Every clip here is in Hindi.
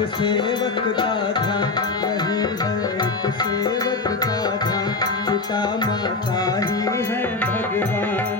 सेवक का ध्यान यही है, एक सेवक का ध्यान, पिता माता ही है भगवान।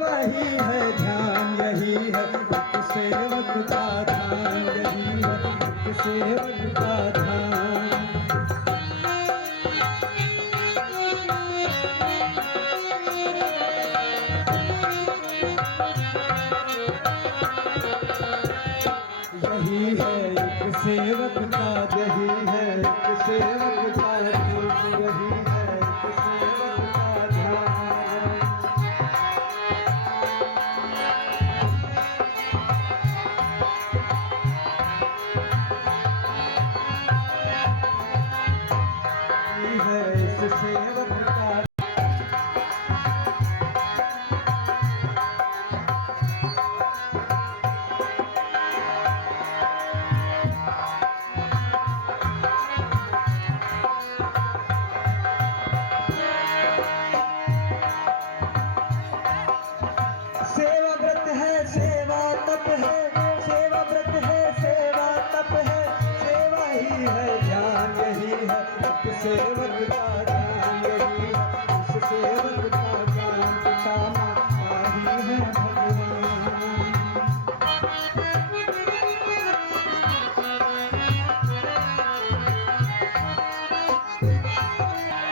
वही है ध्यान यही है, एक सेवक का ध्यान यही है, एक सेवक का ध्यान। यही है एक सेवक का, यही है एक सेवक का ध्यान, यही है एक सेवक का ध्यान। यही है इस सेवक का। सेवा व्रत है, सेवा तप है, सेवा व्रत है, सेवा तप है, सेवा ही है ध्यान यही है, एक सेवक का ध्यान यही है, इस सेवक का ध्यान, पिता माता ही है भगवान।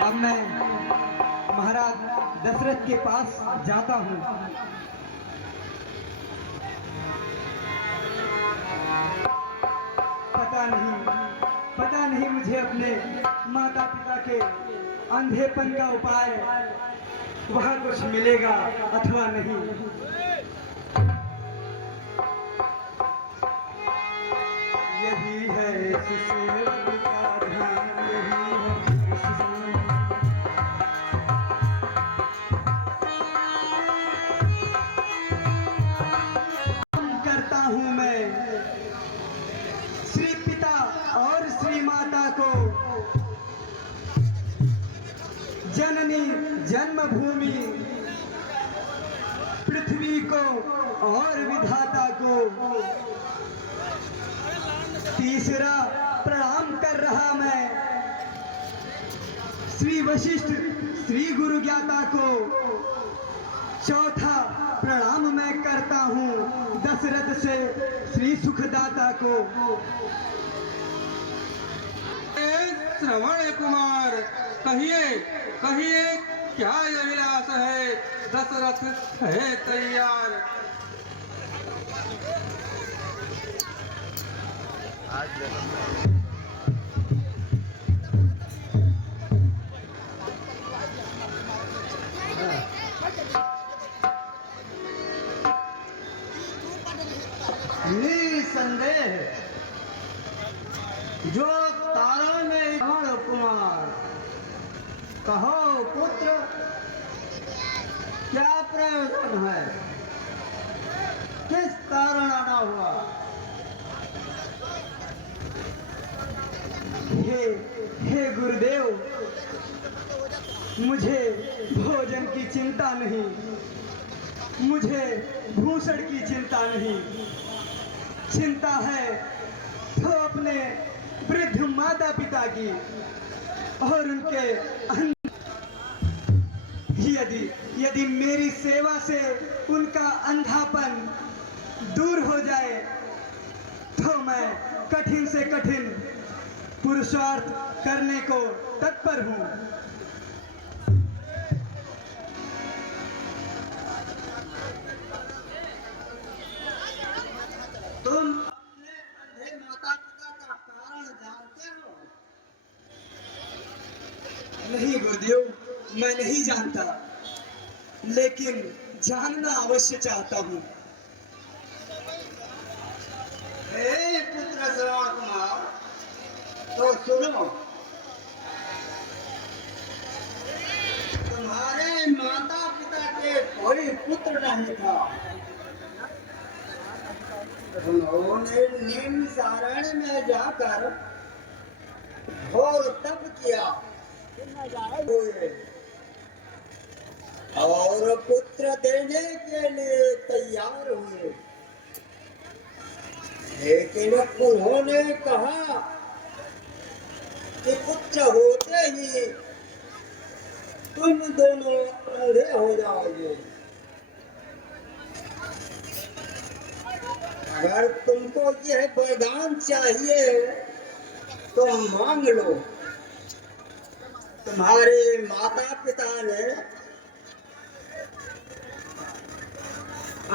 अब मैं महाराज दशरथ के पास जाता हूँ। पता नहीं मुझे अपने माता पिता के अंधेपन का उपाय वहाँ कुछ मिलेगा अथवा नहीं। यही है इस सेवक का ध्यान, यही है इस करता हूँ मैं श्री पिता और श्री माता को, जननी जन्मभूमि पृथ्वी को और विधाता को। तीसरा प्रणाम कर रहा मैं श्री वशिष्ठ श्री गुरु ज्ञाता को। चौथा प्रणाम मैं करता हूँ दशरथ से श्री सुखदाता को। श्रवण कुमार कहिए कहिए क्या ये विलास है, दशरथ है तैयार। निसंदेह जो तारा में कुमार, कहो पुत्र क्या प्रयोजन है, किस कारण आना हुआ। हे गुरुदेव, मुझे भोजन की चिंता नहीं, मुझे भूषण की चिंता नहीं, चिंता है तो अपने वृद्ध माता पिता की और उनके यदि मेरी सेवा से उनका अंधापन दूर हो जाए तो मैं कठिन से कठिन पुरुषार्थ करने को तत्पर हूँ। तुम अपने अंधे माता पिता का कारण जानते हो? नहीं गुरुदेव, मैं नहीं जानता, लेकिन जानना अवश्य चाहता हूँ। हे पुत्र श्रवण कुमार, तो सुनो, तुम्हारे माता पिता के कोई पुत्र नहीं था। उन्होंने निम्न सारण में जाकर घोर तप किया। और पुत्र देने के लिए तैयार हुए, लेकिन उन्होंने कहा कि पुत्र होते ही तुम दोनों अंधे हो जाओगे। अगर तुमको यह वरदान चाहिए तो मांग लो। तुम्हारे माता पिता ने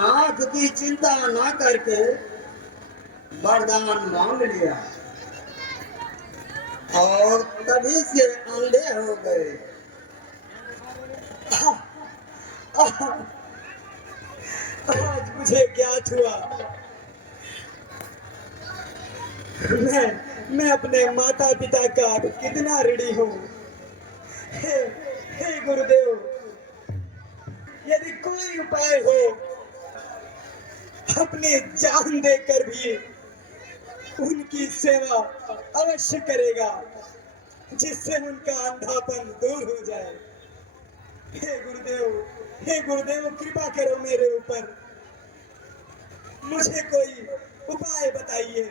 आंख की चिंता ना करके वरदान मांग लिया और तभी से अंधे हो गए। आज मुझे ज्ञात हुआ मैं अपने माता पिता का कितना ऋणी हूँ। हे गुरुदेव, यदि कोई उपाय हो अपनी जान देकर भी उनकी सेवा अवश्य करेगा, जिससे उनका अंधापन दूर हो जाए। हे गुरुदेव कृपा करो मेरे ऊपर, मुझे कोई उपाय बताइए।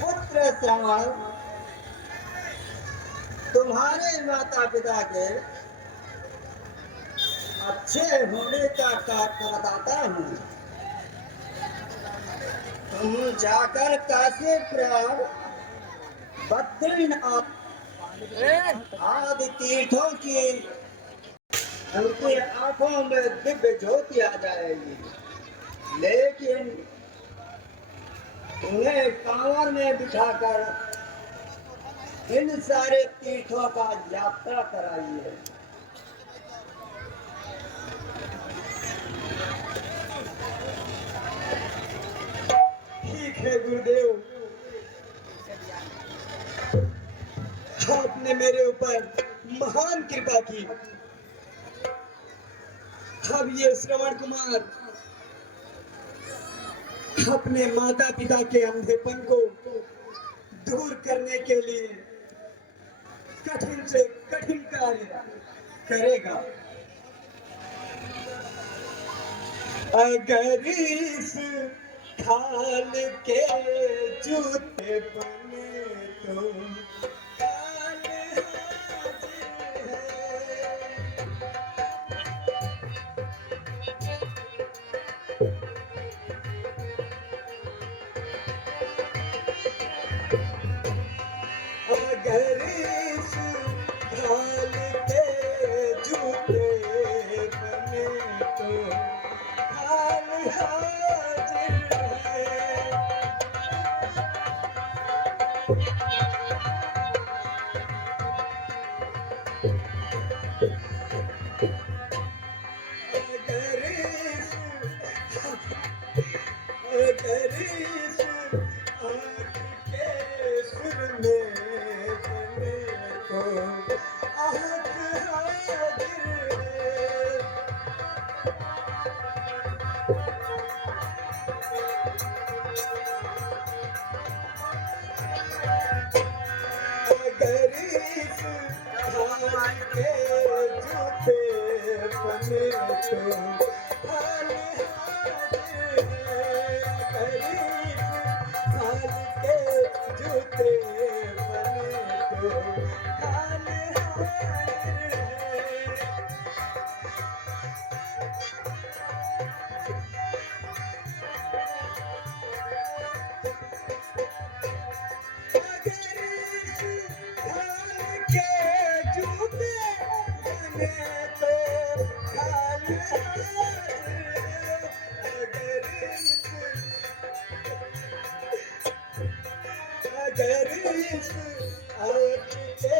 पुत्र श्यामल, तुम्हारे माता पिता के अच्छे होने का कारण बताता हूँ। तुम जाकर काशी प्रयाग बद्रीनाथ आदि तीर्थों की उनकी आंखों में दिव्य ज्योति आ जाएगी, लेकिन उन्हें कांवर में बिठाकर इन सारे तीर्थों का यात्रा कराइए। ठीक है गुरुदेव, आपने मेरे ऊपर महान कृपा की। अब ये श्रवण कुमार अपने माता पिता के अंधेपन को दूर करने के लिए कठिन से कठिन कार्य करेगा। अगर इस खाल के जूते बने तो काल हाजिर है। अगर इस खाल के जूते बने तो काल हाजिर है। अगर इस आँख के सुर में बने तो आँख हाजिर है। अगर इस खाल के जूते बने तो काल हाजिर है। अगर इस खाल के जूते बने तो काल हाजिर है। अगर इस आँख के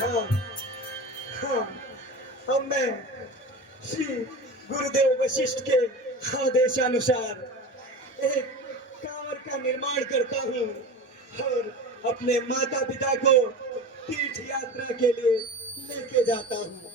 हाँ हाँ अब मैं श्री गुरुदेव वशिष्ठ के आदेशानुसार एक कांवर का निर्माण करता हूँ और अपने माता पिता को तीर्थ यात्रा के लिए लेके जाता हूँ।